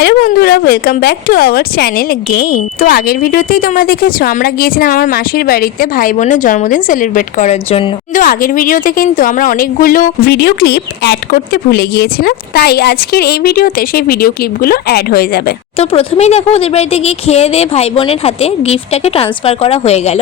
Hello বন্ধুরা welcome back to our channel gain তো আগের ভিডিওতেই তোমরা দেখেছ, আমরা গিয়েছিলাম আমার মাসির বাড়িতে ভাই বোনের জন্মদিন সেলিব্রেট করার জন্য। কিন্তু আগের ভিডিওতে কিন্তু আমরা অনেকগুলো ভিডিও ক্লিপ অ্যাড করতে ভুলে গিয়েছিলাম, তাই আজকের এই ভিডিওতে সেই ভিডিও ক্লিপগুলো অ্যাড হয়ে যাবে। তো প্রথমেই দেখো ওদের বাড়িতে গিয়ে খেয়ে দিয়ে ভাই বোনের হাতে গিফটটাকে ট্রান্সফার করা হয়ে গেল।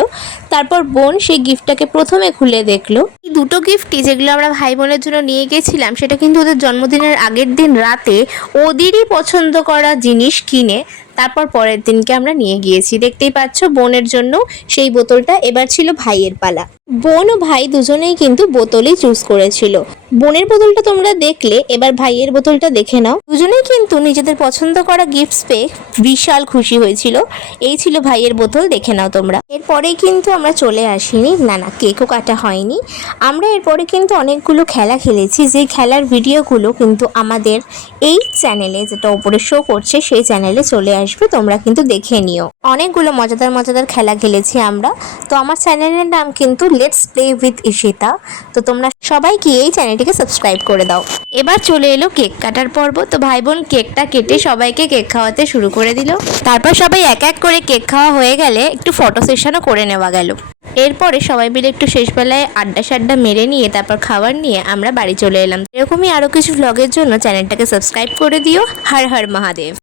তারপর বোন সেই গিফটটাকে প্রথমে খুলে দেখল। এই দুটো গিফটই যেগুলো আমরা ভাই বোনের জন্য নিয়ে গেছিলাম, সেটা কিন্তু ওদের জন্মদিনের আগের দিন রাতে ওদেরই পছন্দ করা জিনিস কিনে তারপর পরের দিনকে আমরা নিয়ে গিয়েছি। দেখতেই পাচ্ছ বোনের জন্য সেই বোতলটা এবার ছিল ভাইয়ের পালা। বোন ও ভাই দুজনেই কিন্তু বোতলই চুজ করেছিল। বোনের বোতলটা তোমরা দেখলে, এবার ভাইয়ের বোতলটা দেখে নাও। দুজনেই কিন্তু নিজেদের পছন্দ করা গিফটস পেয়ে বিশাল খুশি হয়েছিল। এই ছিল ভাইয়ের বোতল, দেখে নাও তোমরা। এরপরেই কিন্তু আমরা চলে আসিনি। না না, কেকও কাটা হয়নি। আমরা এরপরে কিন্তু অনেকগুলো খেলা খেলেছি। যে খেলার ভিডিওগুলো কিন্তু আমাদের এই চ্যানেলে যেটা ওপরে শো করছে, সেই চ্যানেলে চলে আসবে। তোমরা কিন্তু দেখে নিও। অনেকগুলো মজাদার মজাদার খেলা খেলেছি আমরা। তো আমার চ্যানেলের নাম কিন্তু লেটস প্লে উইথ ইশিতা তো তোমরা সবাই এই চ্যানেলটিকে সাবস্ক্রাইব করে দাও। এবার চলে এলো কেক কাটার পর্ব। তো ভাই বোন কেকটা কেটে সবাইকে কেক খাওয়াতে শুরু করে দিল। তারপর সবাই এক এক করে কেক খাওয়া হয়ে গেলে একটু ফটো সেশনও করে নেওয়া গেল। এরপরে সবাই মিলে একটু শেষবেলায় আড্ডা সাড্ডা মেরে নিয়ে তারপর খাবার নিয়ে আমরা বাড়ি চলে এলাম। এরকমই আরও কিছু ভ্লগের জন্য চ্যানেলটাকে সাবস্ক্রাইব করে দিও। হর হর মহাদেব।